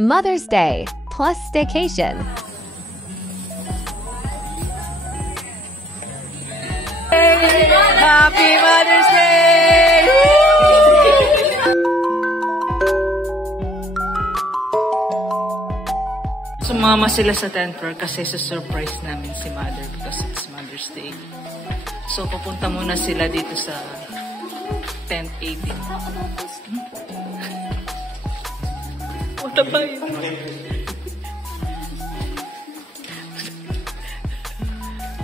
Mother's Day plus staycation. Happy Mother's Day! Sumama sila sa 10th floor kasi surprise namin si Mother because it's Mother's Day. So, pupunta muna sila dito sa 10th 18. What ba yun?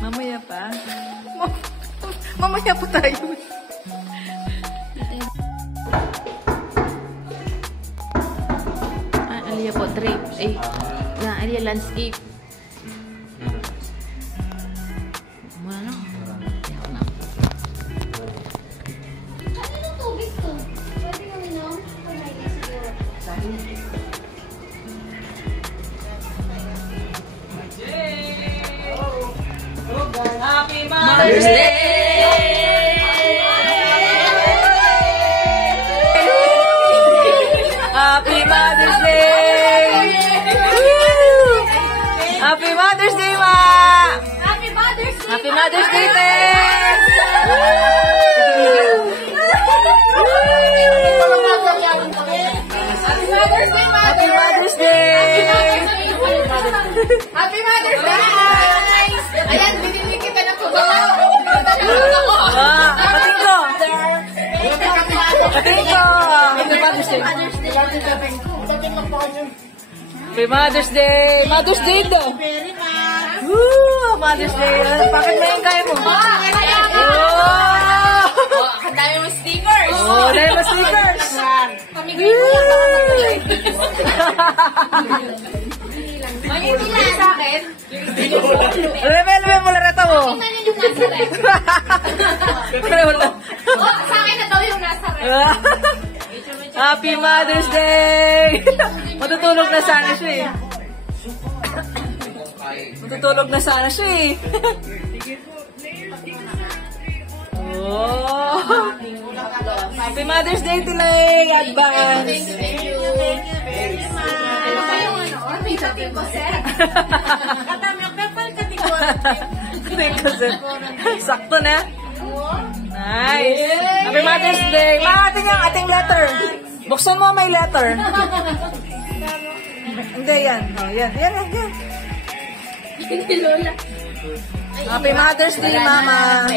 Mamaya pa. Mamaya pa tayo. Alia portrait. Alia landscape. Mana? Kanino tubig to? Pwede kami no? Happy Mother's Day! Happy Mother's Day! Happy Mother's Day, Ma! Happy Mother's Day! Happy Mother's Day, Te! Happy Mother's Day, Mother! Happy Mother's Day! Happy Mother's Day, guys! Ayan, binili kita ng kubaw. Pating ko! Pating ko! Happy Mother's Day! Happy Mother's Day! Mother's Day to! Woo! Mother's Day! Bakit na yung kaya mo? Ang dami mo stickers! Oh, dahil mo stickers! Pamigay mo lang baka magkulay. Manginila sa akin. Level mo lang rata mo! Tingnan niyo yung nasa ref. Sa akin na daw yung nasa ref. Happy Mother's Day! Matutulog na sana siya eh. Matutulog na sana siya eh. Oh! Happy Mother's Day, Tilay! Advance! Thank you. Ano kayong ano? Tita Tiko Set. Katamang kapal ka Tiko. Kasi, sakto na. Nice! Happy Mother's Day! Maating ang ating letter. Buksan mo may letter. Hindi, yan. Oh, yan. Happy Mother's Day, Mama.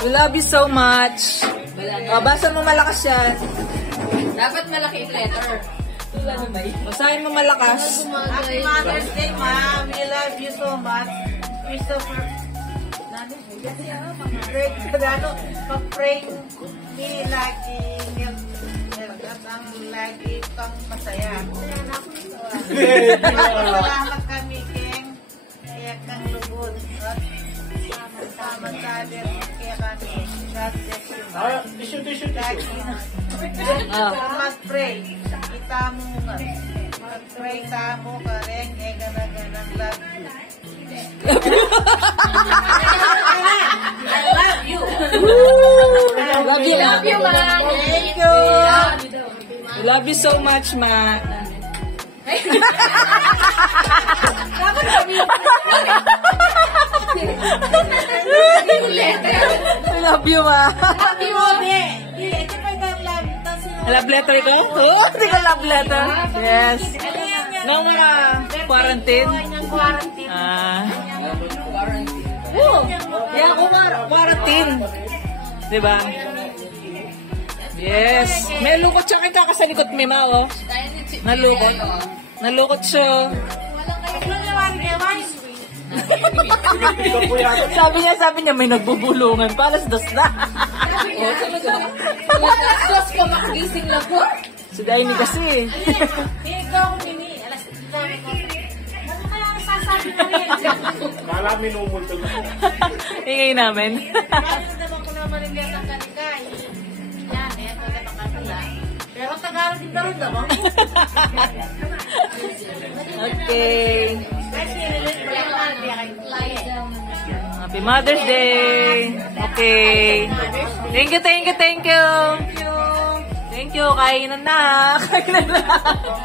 We love you so much. Basa mo malakas yan. Dapat malaki yung letter. Basahin mo malakas. Happy Mother's Day, Ma. We love you so much. Christopher. Pag-pray me lagi at ang lagi kang masaya. Salamat kami, King. Kaya kang lubod at samantabi kaya kami. God bless you. Lagi mag-pray. Kita mo nga. Mag-pray ka mo ka rin. Ganaganang love you. I love you. Love you, Love you, Ma. Thank you. We love you so much, Ma. Dapat kami yung letter. I love you, Ma. Love you, Ma. Love letter ito? Oo, hindi ko love letter. Yes. Nung quarantine? Yeah, quarantine. Diba? Yes. May lukot siya kita kasi likod may mao. Nalukot. Nalukot siya. sabi niya may nagbubulungan. Palas dos na. Alas 2 ko makagising lang po. Si Daini kasi. Kala minumulto na. Ingay namin. Pero Tagalog din daw naman. Okay. Happy Mother's Day. Okay. Thank you. Thank you. Kainan na. Kainan na.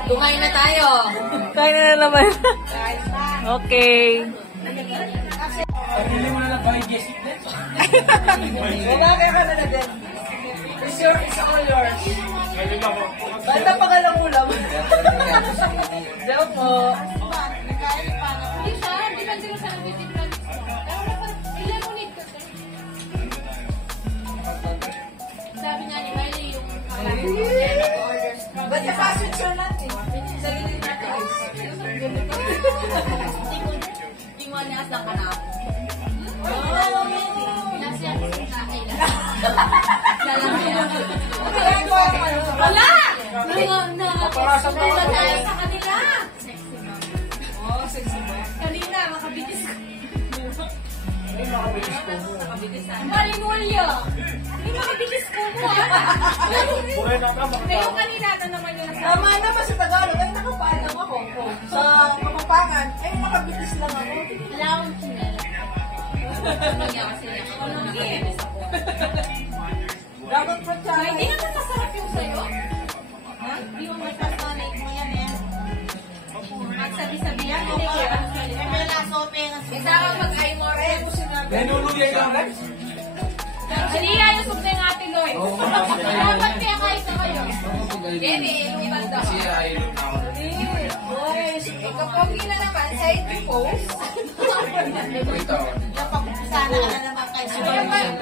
Kumain na tayo. Kainan na naman. Okay. Pagkili mo na lang kami Jessie Blitz. Wala kayo ka na din. It's all yours. Basta pagalang ulam. Diyo po. Hindi siya, depende ko sa beauty products mo. Pero dapat, ilan unit ko sir? Sabi nga ni Miley yung orders. Ba't nakasit siya natin? Sarili natin guys. Hindi mo niasang ka na. Wala! Napaparasan pa tayo sa kanila. Oh, sexy boy. Kanina, makabitis ko. Ay, makabilis ko mo. Malimulyo. Hindi makabitis ko mo. Buhay na ka, Pero kanina, ito naman yung Tama na ba sa Tagalog? Ay, nakapaalam ako. Sa Kapampangan, ay, makabitis lang ako. Wala akong chinela. Dapat pa siya. Hindi naman masarap yung sayo. Hindi mo masasanay mo yan eh. Magsabi-sabihan. Hindi ko May lasote nga siya. Isa ka mag-ay mo rin. Nanuluyan lang, guys. Siniya yung sub na yung ate Loy. Dapat kaya kahit na kayo. Kenny, yung banda. Kapag yun na naman, side post. Sana ka na naman kayo.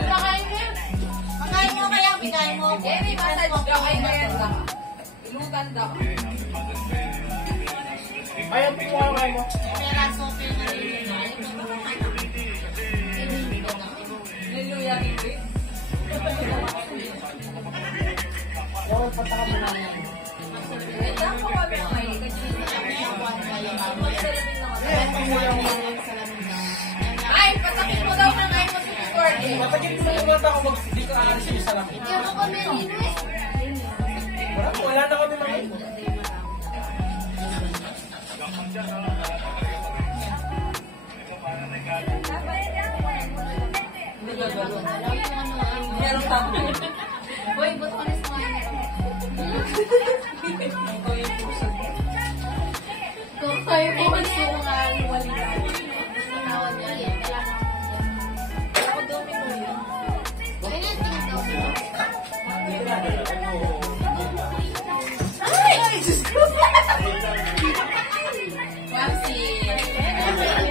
Nakain niya. Makain mo kaya, bigay mo. Kenny, massage ka kay Merda. Ilutan daw. Ayaw, pinguha kayo mo. May lasote nga rin yun. Hallelujah, Kenny. Ayaw, pataka mo namin. Ay, dahil ko kami ng ay. Ay, patakit mo daw ng ay mo sa Discord eh. Matakit mo yung mata ko, di ka aalis yung salamin. Hindi ako kami linis. Wala na ko din mga ito. Meron kami. Boy, buto ka na sa mga Kung kayo po gusto ko nga iwalitan. Sinawad niya yan. Kailangan ako dumi mo yun. Kailan tingnan daw? Ay! Diyos ko! Ramsey.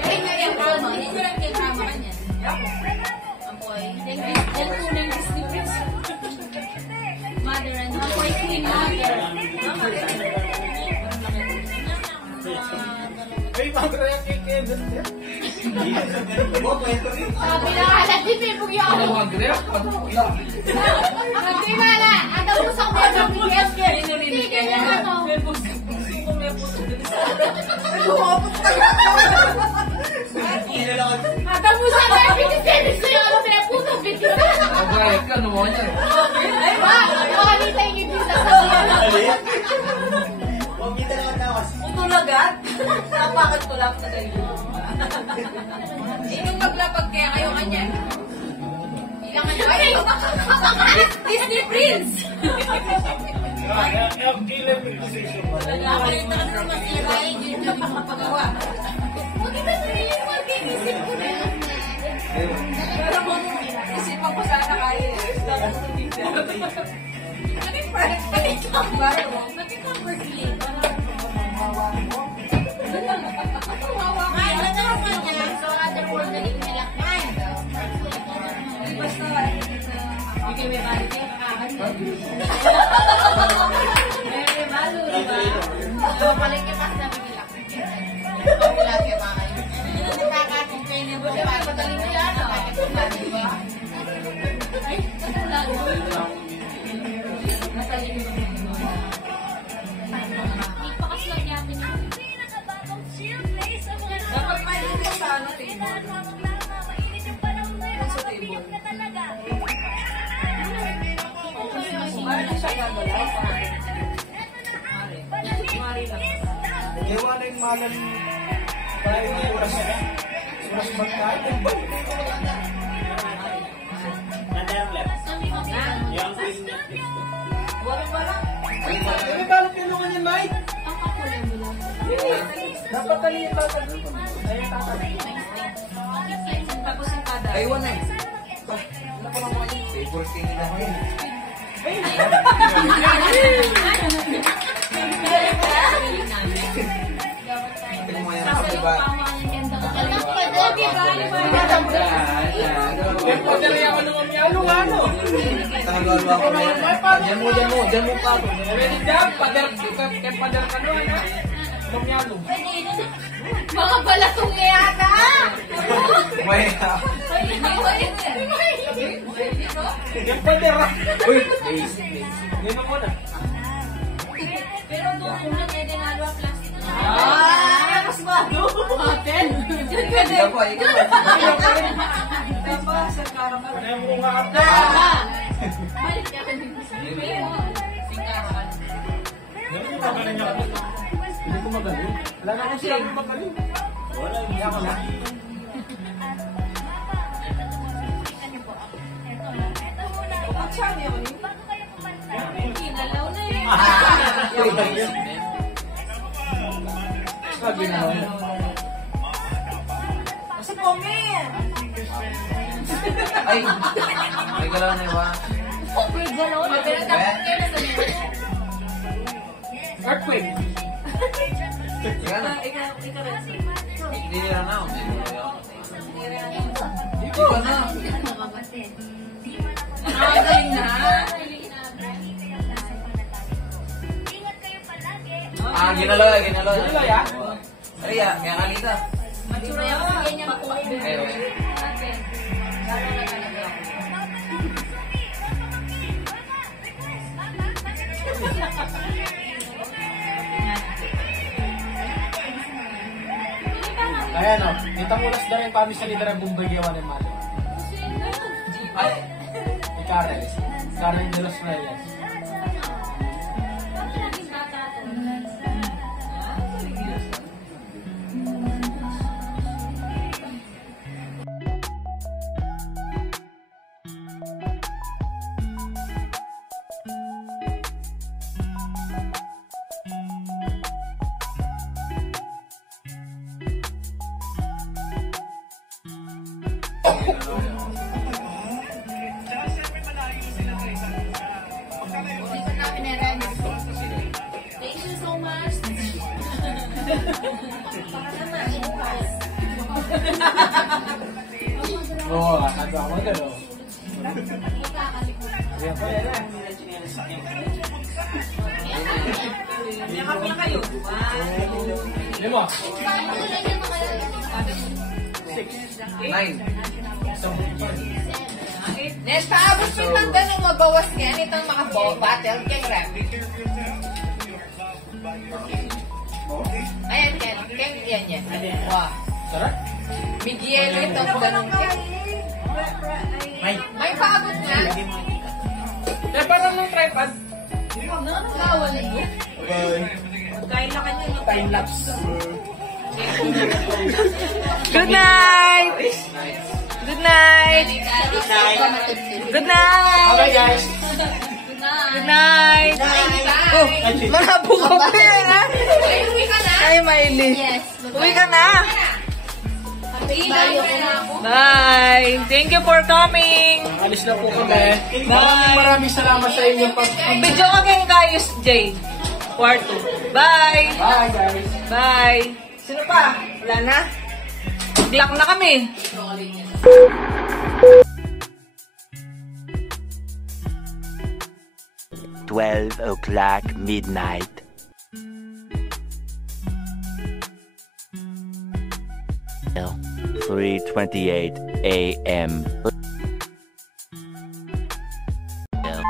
Ay, may drama. Hindi lang kay drama ka niyan. Apoy. Yan tunay Disney princess. Mother and Apoy queen mother. Ay, magra yung kay Kevin. Sabi na nga na, di pipog yun. Ano mga grep? Ano mo ilang? Sabi na nga, ang usang mo yung bigyan. Sige na ano. Ang usang mo yung bigyan. Sige na ano, puto, bigyan. Magra ka, ano mo yan? Ay ba, makalita yung ibigay sa siya. Utulagan? Napakan ko lang sa kayo. Sinong maglapag kaya kayo kanyan? Ilang ano? Ay, Disney Prince! Nakakalimutan na naman si Ryan yung pagpagawa. Huwag ito sa iyo, mag-iisip ko na yan. Pero kung isipan ko sana kaya naging friend. Naging camper. Naging camper clean. Ay, ano naman niya? So, other world na rin nila. Ay, Basta, bigay may balik yung kakakas. May balo, diba? so, palikipas na nila. Pagkilaki ba kayo? Nakakatintay na ba? Diba, madaling mo yan, no? Diba? Ay, natulado. Madaling mo. Ipakaslag natin yun. Dapat mainit mo sa ano, table. Sa table. Ano siya gagalaw? Mari lang. Ewa na yung magal tayo ng oras. Oras magkain. Sabi mo, Huwag May balot yung lukan niya, Mike. Dapat talihin ba ito? Ayun, tatay. Tapos yung kada. Aywan na eh. Wala pa lang mo yun. Favorite king nila ko yun. Tingnan mo yan. Diba? Pagdali ako ng mamiyalo, ano? Tanggalo ako na yan. Diyan mo pa ako. Ready job? Pader ka doon, ano? Mamiyalo. Mga balatong na yata! May Yung pader. Uy! Basic. Ganun mo na. Pero doon ko na pwede nga ang plastic na. Mas bago. Open. Ikaw po, ikaw po. Diba, sa karamel. Ano yung mukha ate? Balik ka rin dito sa Hindi ko magaling ako. Hindi ko magaling. Wala na akong siyang magaling. Wala, hindi ako na. kinalaw na yun. Sabi na ako. Kasi comment. Ay! May galaw na iba. May galaw na. Pero dapat kayo na sa likod. Earthquake. Sige na. Hindi nila na ako. Ikaw na. Nakagaling na. Ginalaw. Ginalaw, ya? Ay, kaya kanina. Matsura yung sige niya po. Ayun. Ayan o. Kita mo las darin kami sa lidera Bombay Gawan ng Malo. Ay! Ni Karen. Karen de los Reyes. Thank you so much. Oo, nagawa ko na o. Ayan po yan eh. Nakapin na kayo. Hindi mo. Nine. Nes, paabot mo lang ganun mabawas yan. Itong mga battle keng rap. Ayan, keng yan. Wah. Sarap. Migielo itong ganun keng. May paabot na. Eh, parang ng tripod. Nakakawal na yun. Kain na kanya. Time lapse. Good night! Good night! Good night! Okay guys. Good night! Oh, malabo ka pa yan, ha? Uwi ka na? Ay, Miley. Yes. Uwi ka na. Bayo ko na ako. Bye! Thank you for coming! Alis na po kami. Maraming salamat sa inyong Video ka kayong kayos, Jay. Kwarto. Bye! Bye guys. Bye! Sino pa? Wala na? Black na kami. $12 midnight. Well, 3:28 a.m.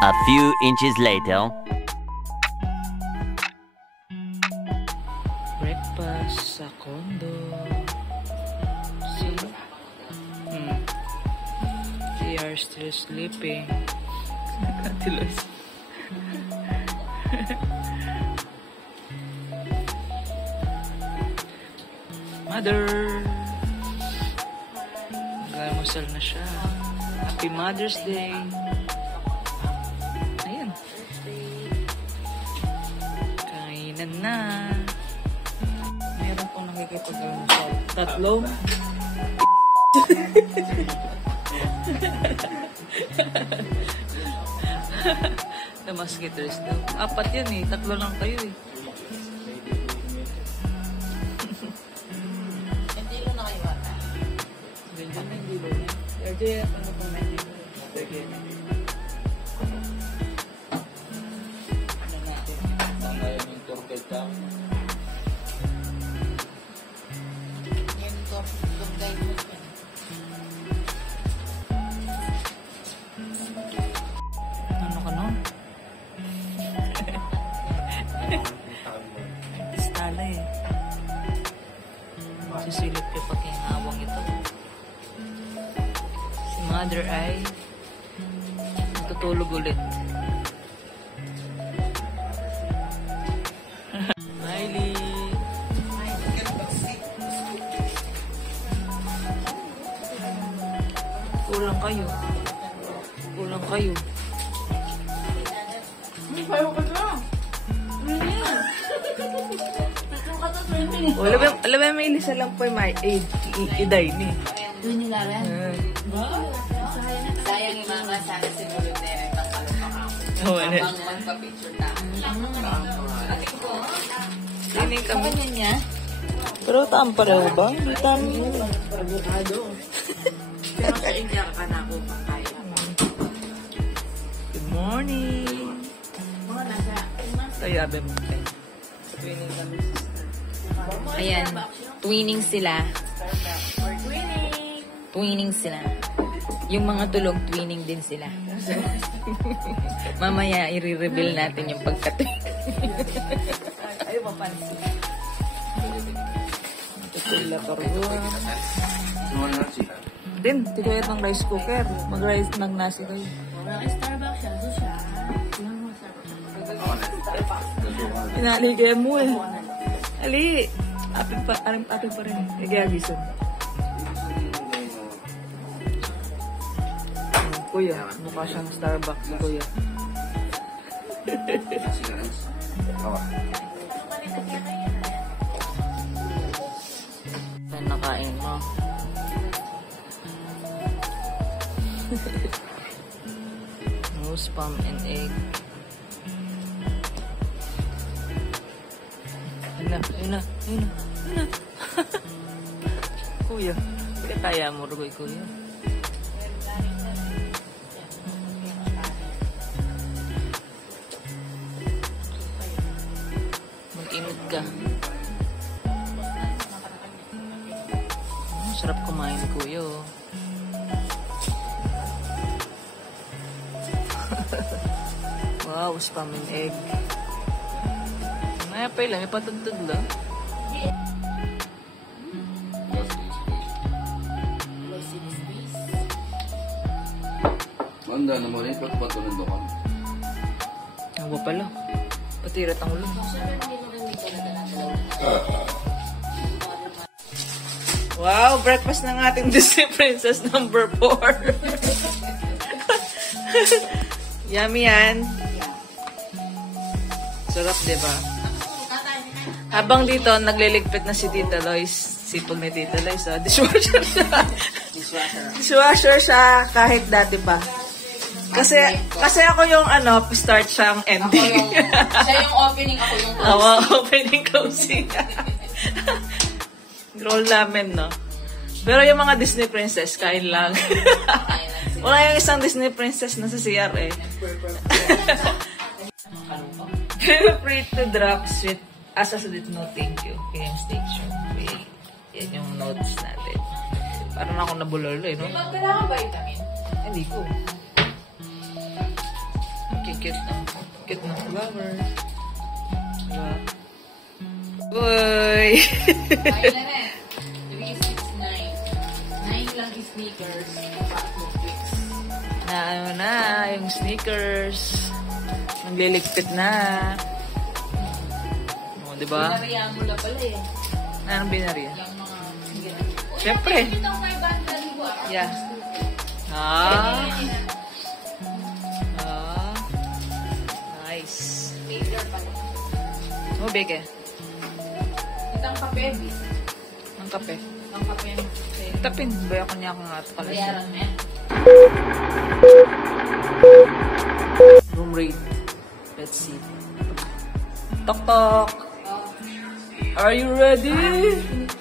A few inches later. Breakfast sa condo. See? They are still sleeping. Nagkatilos. Mother! Nag-almusal na siya. Happy Mother's Day! Ayan. na. Meron pong nakikipag-almusal. Tatlo. The Musketeers daw. 4 yan eh. 3 lang kayo eh. Hindi ko na kayo ata. Ganyan na hindi ba niya? RJ, ano pong hindi mo? Sige. Ano natin? Nangayon yung turkey ka. Yan ito. Itong guide mo. Ano ka no? Tistala eh. Sisilip ka pag hingawang ito. Si Mother ay natutulog ulit. Miley! Kulang kayo. Kulang kayo. Alam mo, may ilisa lang po yung iday ni. Yun yung laran. Sayang yung mga sana siguro na yung magpapakako. Oo, Habang magpa-picture tayo. Sining kami. Ano niya? Pero taam pareho ba? Hindi taam yun. Pero sa India ka na ako kaya. Good morning. Mga nasa. Tayo, abe mo. Ayan. Twinning sila. Twinning sila. Yung mga tulog, twinning din sila. Mamaya, i-reveal natin yung pagka-twinning. Ayaw mapansin. Ito sila karuan. Semua na siya. Din, tigayat ng rice cooker. Mag-rice ng nasi kayo. Starbucks siya. Doon siya. Pinaligayan mo eh. Ali! Apin pa rin. Kaya gising. Kuya, mukha siyang Starbucks, kuya. Saan nakain mo? Roast palm and egg. Ayun na. Kuya, kaya mo rugoy, kuya. Mag-imod ka. Sarap kumain, kuya. Wow, spam and egg. Maya pa lang, may patagtag lang. Manda naman ito, patuloy doon. Awa pala. Patirat ang ulo. Wow, breakfast ng ating Disney Princess number 4. Yummy yan. Sarap, diba? Habang dito, nagliligpit na si Tita Lois. Sipag ni Tita Lois, oh. Dishwasher siya. Dishwasher siya kahit dati pa. Kasi ako yung start siyang ending. Siya yung opening, ako yung closing. Awa, opening closing. Roll namin, no? Pero yung mga Disney princess, kain lang. Wala yung isang Disney princess na sa CR eh. Free to drop sweet. Asa sa dito, no, thank you. Kaya yung station. Yan yung notes natin. Parang ako nabulolo eh, no? Kailangan ba vitamin? Hindi ko. Cute ng flower. Diba? Uy! Kaya na rin. 3, 6, 9. 9 lang yung sneakers. Na yung sneakers. Nagliligpit na. O, diba? Binariya mo na pala eh. Anong binariya? Yung mga... Siyempre. Ito ang may banda ni Buwan. Yeah. Nice. Later pa. Oh, beke. Itang kape, B. Ang kape. Itang kape. Tapin. Baya ko niya akong nga pala siya. Bayaran mo yan. Room raid. Let's see. Tok tok. Are you ready?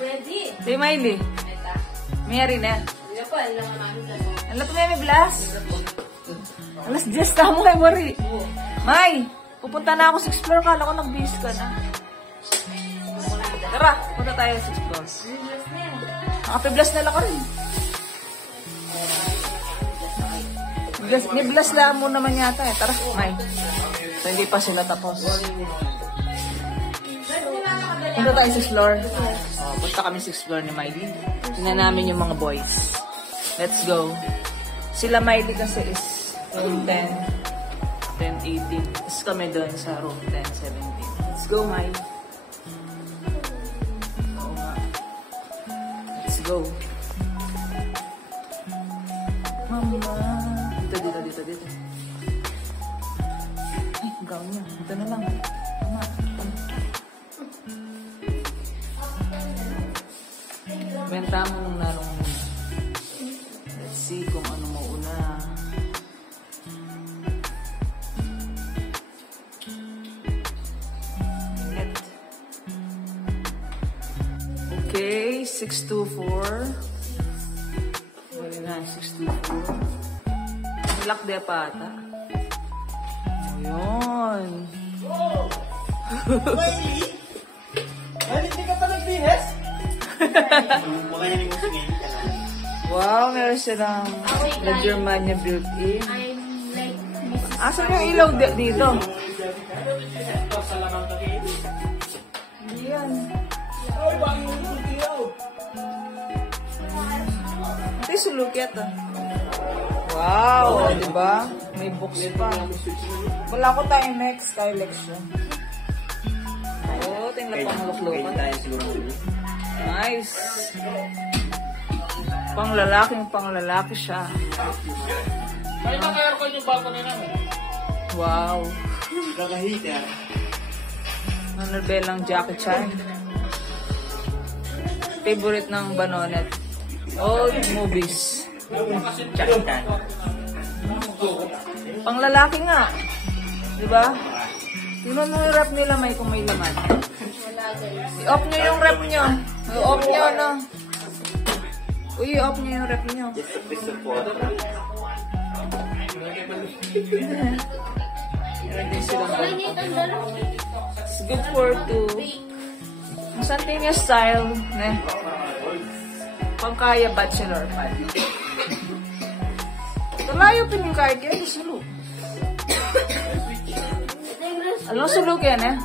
Ready? Hey, Miley. Ito. Mary na. Hindi po, alam nga namin sa mga. Alam ko na may blast. Alas 10 na mo kay Mari. May, pupunta na ako sa 6th floor. Kala ko nag-bis ka na. Tara, punta tayo sa 6th floor. Nakapi-blast na lang ka rin. May blast lang mo naman yata eh. Tara, May. So, hindi pa sila tapos. Punta tayo sa 6th floor. Punta kami sa 6th floor ni Miley. Tingnan namin yung mga boys. Let's go. Sila Miley kasi is room 10, 10, 18. Tapos kami doon sa room 10, 17. Let's go, Miley. Oo nga. Let's go. Mama. Dito. Ay, gown niya. Dito na lang. Mama. Benta mo nung narong muna. Let's see kung ano mauna. Okay, 624. Very nice, 624. Lock de pata. Ayun. Miley? Miley, hindi ka pa nagbihis? Wow, meron silang na Germania built-in. I'm like Mrs. Asan yung ilaw dito? Hindi yan. Ay, bakit yung sultiyaw? Ito yung sulukyat ah. Wow, diba? May books pa. Wala ko tayo next collection. Oh, tingnan pa maluklukan. Nice. Panglalaki siya. May naka-aircon yung balcony namin. Wow. Naka-heater. Nobelang Jackie Chan. Favorite ng Banonet. Old movies. Panglalaki nga. Diba? Tingnan mo yung rep nila may kung may laman. I-off nyo yung rep nyo. I-off nyo na. Uy, i-off nyo yung rep nyo. Meron din silang it's good for two. Something yung style. Pangkaya bachelor pa. Malayo pa yung kahit yan. Sulog. Anong sulog yan eh?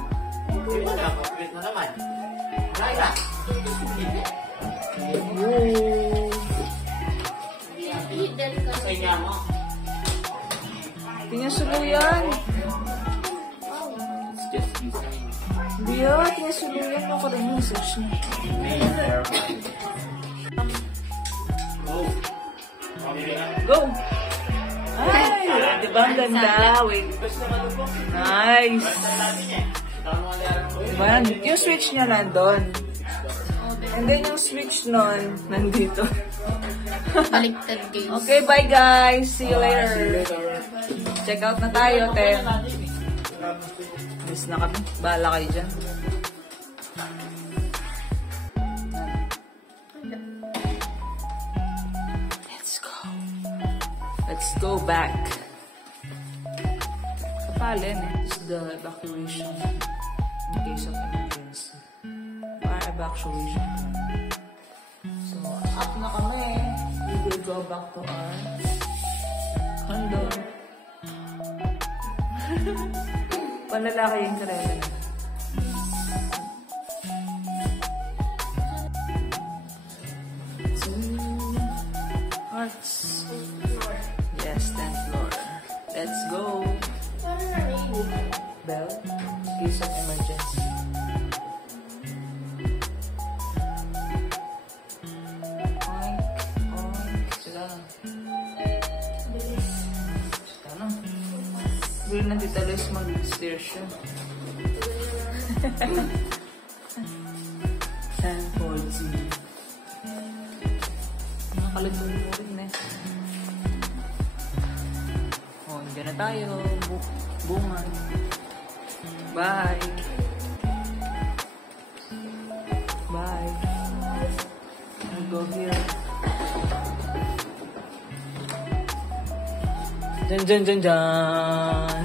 Tingnan sulog yan. Hindi yan. Tingnan sulog yan. Ako rin yung search niya. Go! Ay! Diba ang ganda? Wait. Nice! Diba? Yung switch niya nandun. And then yung switch nun, nandito. Baliktad guys. Okay, bye guys! See you later! Check out na tayo, te. Miss na kami. Bahala kayo dyan. Let's go back. Kapalin eh. This is the evacuation in case of emergency. Fire evacuation. So, up na kami. We will go back to our condo. Panlalaki yung karela na. Hearts. Yes, 10th floor. Let's go. Bell. Case of emergency. Oink. Oink. Sila. Sila na. Will na Tita Liz mag-steer siya. Nakaluturin eh. Oh, hindi na tayo. Bungan. Bye. Bye. I'll go here. Dyan, dyan, dyan, dyan.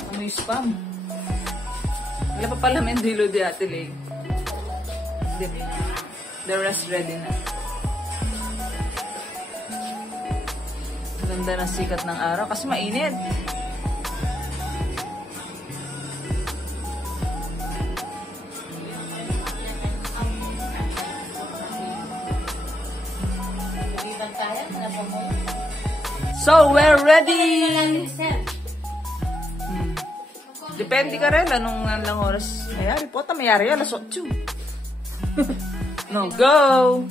Ano yung spam? Wala pa pala mendilo di Ate Lay. The rest ready na. Ganda ng sikat ng araw kasi mainit. So, we're ready! Depende ka rin, anong lang oras mayari. Pota, mayari, alas 8. No, go!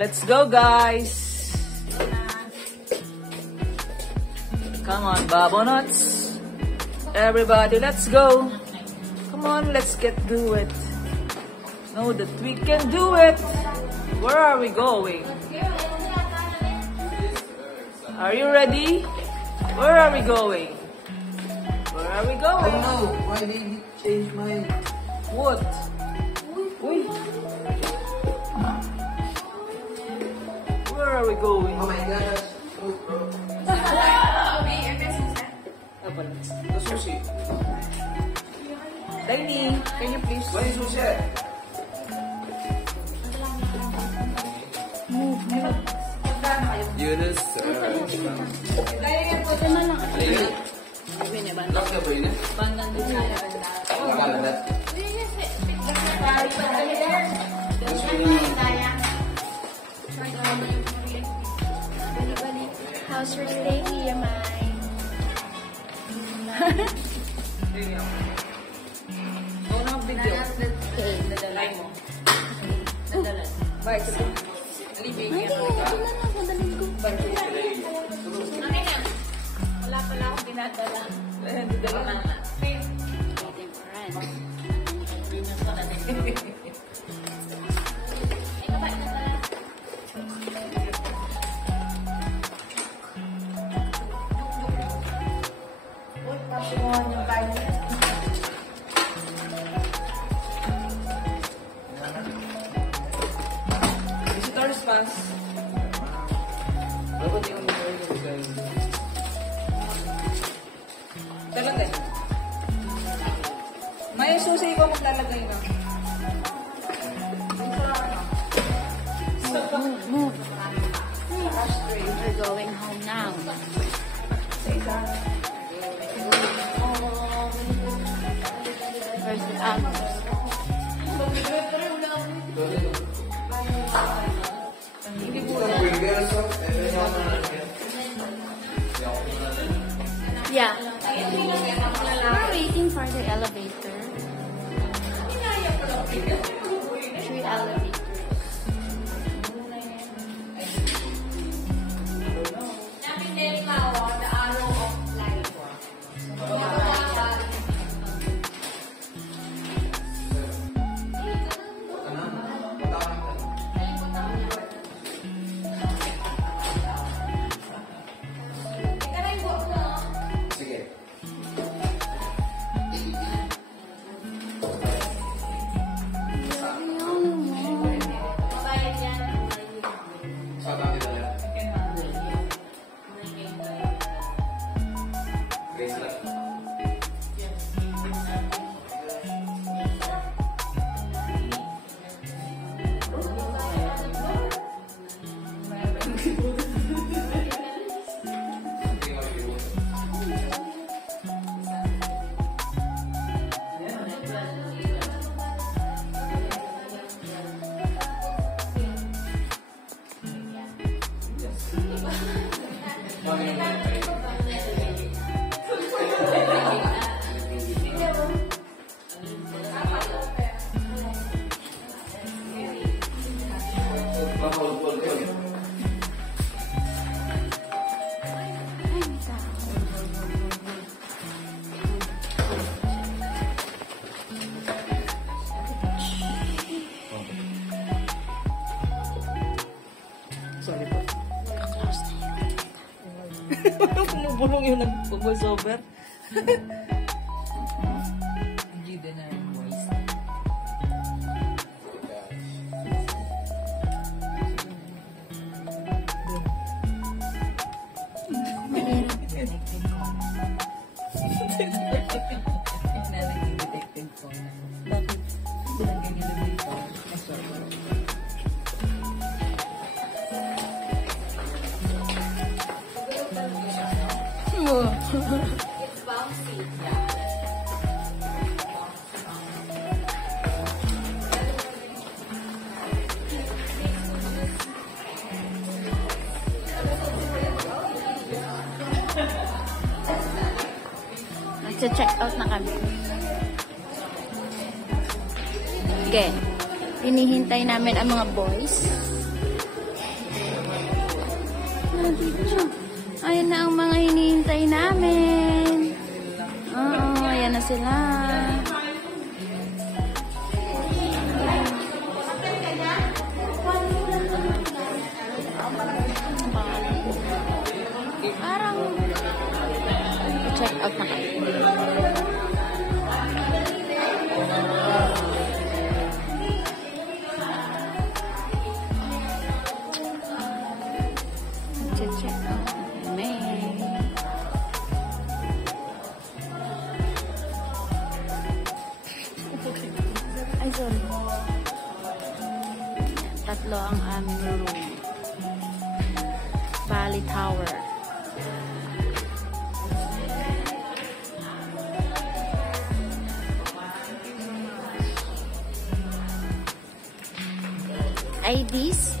Let's go, guys! Come on, Babo Nuts! Everybody, let's go! Come on, let's do it. Know that we can do it! Where are we going? Are you ready? Where are we going? Where are we going? Oh no, why did he change my... What? Uy. Where are we going? Oh my gosh. Oh, bro. The sushi. Tiny, can you please? Why is sushi? Yunus. Lock the brain. How's your stay here, Mai? Oo na mag-video. Dadalay mo. Bye, sige. Wala pala akong dinadala. Visitor response. Dapat yung guys. Talaga. May susi ko maglalagay na. Move. We're going home now. Where's the others? Yeah. We're waiting for the elevator. 3 elevators. Sige. Sa dami na yan. Grace lang. bubulong yung nag-voice over. Hindi din na yung voice. Detective ko. Bakit? Ang ganyan na dito. Nag-check out na kami. Okay. Hinihintay namin ang mga boys. Nandito siya. Ayan na ang mga hinihintay namin. Oo, ayan na sila. Parang check out na kami. Check out kami. Ay, sorry. Tatlo ang aming room. Bali Tower. IDs?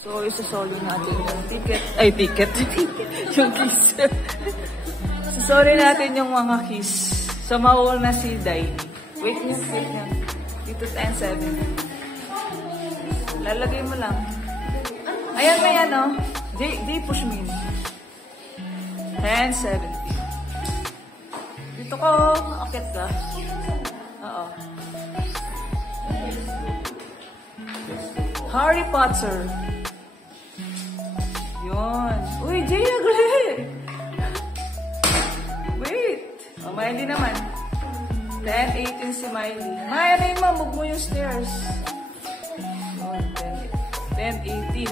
So, isasoli natin yung ticket. Ay, ticket. Yung keys. Isasoli natin yung mga keys. So, mawawal na si Daini. Wait nyo. Dito 10-7. Lalagay mo lang. Ayan na yan, oh. Di push me in. 10-17. Dito ko, akit ka. Oo. Harry Potter. Yun. Uy, Jay, agli! Wait. Oh, Miley naman. 10-18 si Miley. Maya na yun, move mo yung stairs. Yun, 10-18.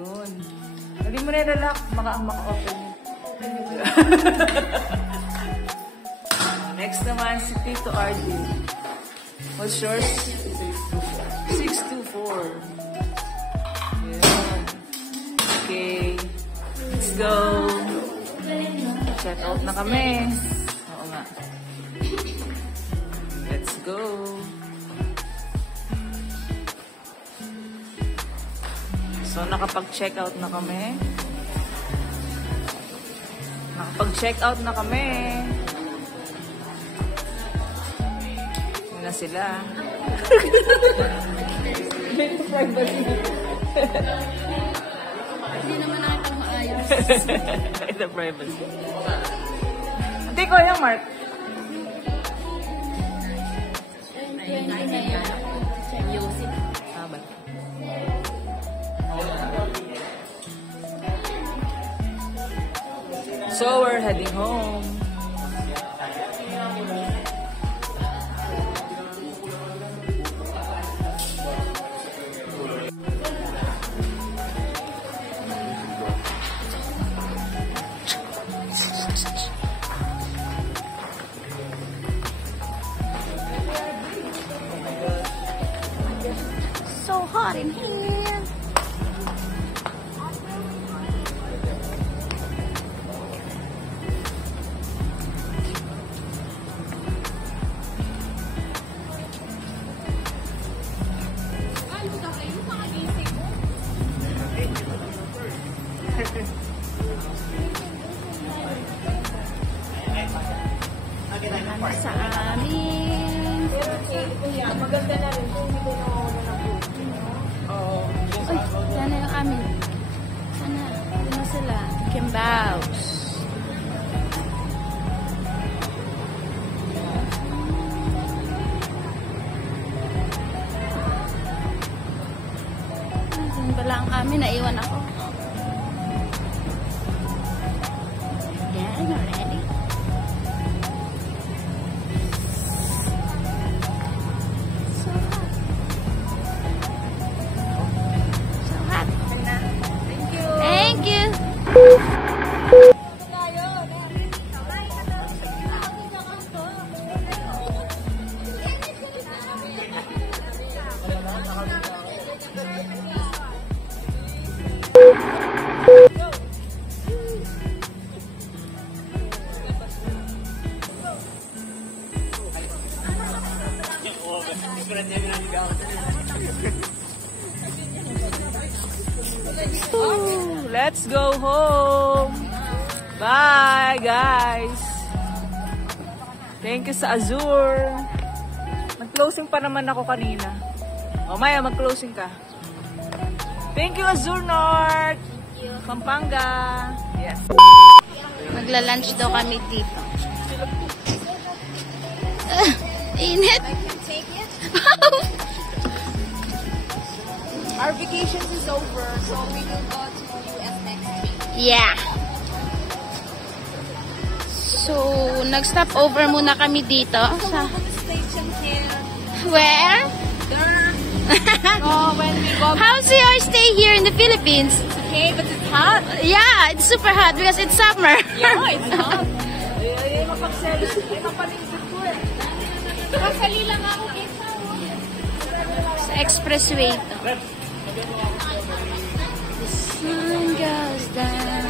Yun. Hindi mo na ilalak. Maka-open yun. Next naman, si Tito RJ. What's yours? 624. Yeah. Okay. Let's go. Check out na kami. Oo nga. Let's go. So, nakapag-check out na kami. Nakapag-check out na kami. Na sila. Hindi naman natin maayos. Ito privacy. Hindi ko yung Mark. So we're heading home. So hot in here. Sa amin. Maganda na rin kung hindi na ako na Uy, yan na yung amin. Sana, yun na sila. Kimbaos. lang kami, naiwan ako. Getting ready. So hot. So hot. Thank you. Let's go home. Bye, guys. Thank you sa Azure. Mag-closing pa naman ako kanina. O, Maya, mag-closing ka. Thank you, Azure North. Pampanga. Yes. Magla-lunch daw kami dito. Init. Our vacation is over, so we will go to US next week. Yeah. So, nag-stop over muna kami dito. Sa Station here. where? Oh, when we go. How's your stay here in the Philippines? Okay, but it's hot. Yeah, it's super hot because it's summer. Yeah, it's hot. Kasali lang ako isa. Sa expressway to. The sun goes down.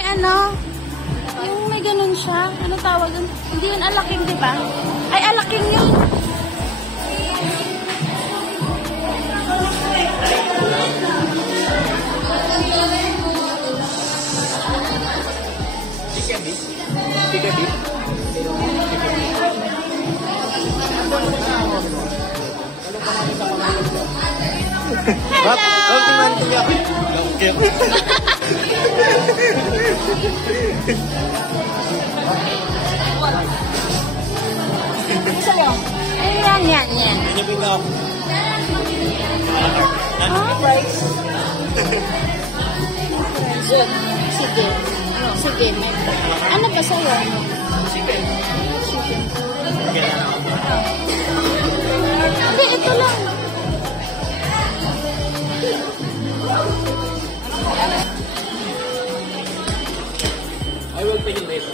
Ano? Yung may ganun siya. Ano tawag dun? Hindi yun alaking, di ba? Ay, alaking yun. Ayan, yan, yan. Sige. Sige. Ano ba sa'yo? Chicken. Hindi, ito lang. I will pay you later.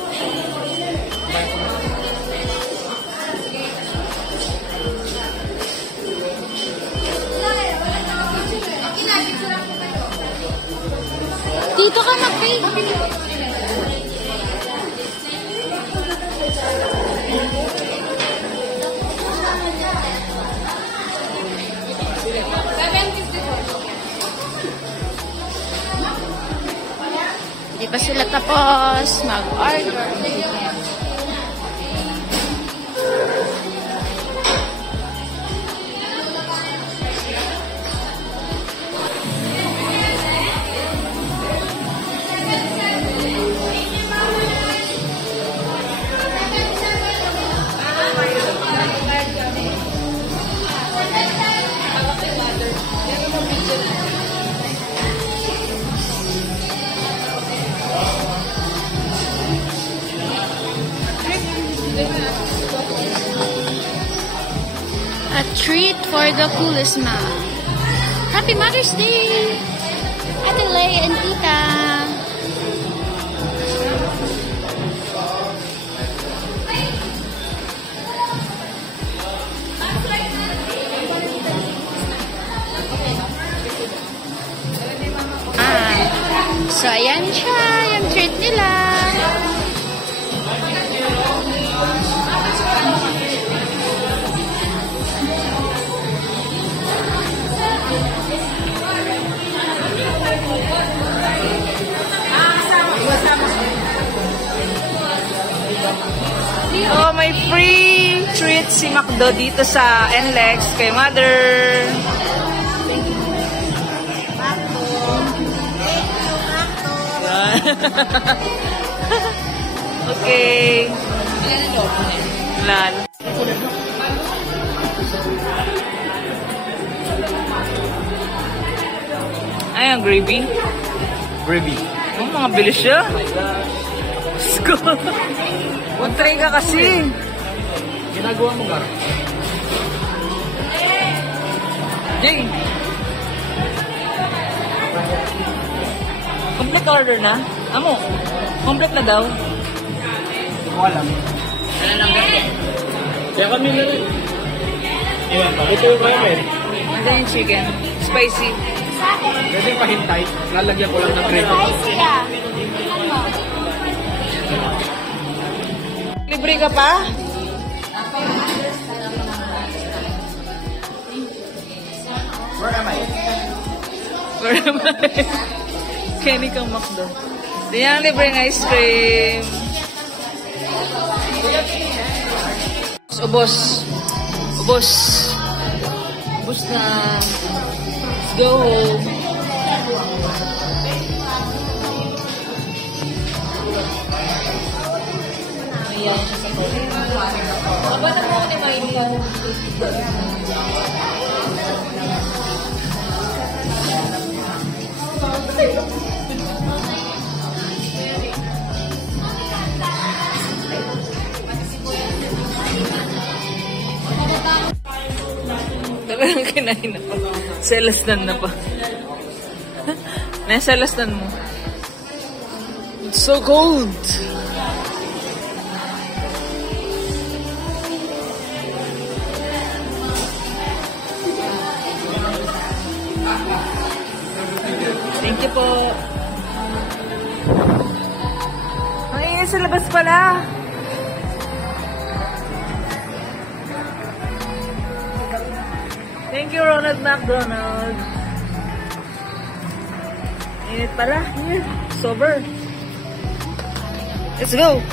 Dito ka mag-pay. Di pa sila tapos mag-order. A treat for the coolest mom. Happy Mother's Day! Ate Leia and Tita. So, ayan siya. Yung treat nila. Oh, may free treat si McDo dito sa NLEX kay Mother. Okay. Lalo. Ay, ang gravy. Gravy. Oh, mga bilis siya. Diyos ko. Mag-try ka kasi. Ginagawa mo ka? Jay. Complete order na? Amo, complete na daw. Hindi ko alam. Kaya kami na rin. Ayan, ito yung ramen. And then chicken. Spicy. Pwede pahintay. Lalagyan ko lang ng gravy. Spicy ah. Libre ka pa? Where am I? Where am I? Kenny kang McDo. Diyan libreng ice cream. Ubos. Ubos. Ubos na. Let's go home. Ayan. Aba na mo ni Maylin. Talagang kinain na pa. Selastan na pa. Naselastan mo. It's so cold. Thank you po. Ang ingay sa labas pala. Thank you, Ronald McDonald. Init pala. Here. Sober. Let's go.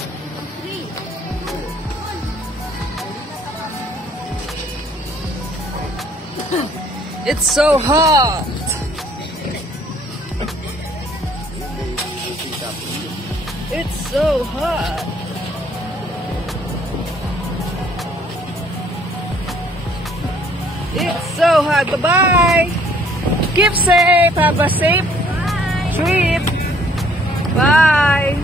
It's so hot. It's so hot. It's so hot. Bye-bye. Keep safe. Have a safe trip. Bye.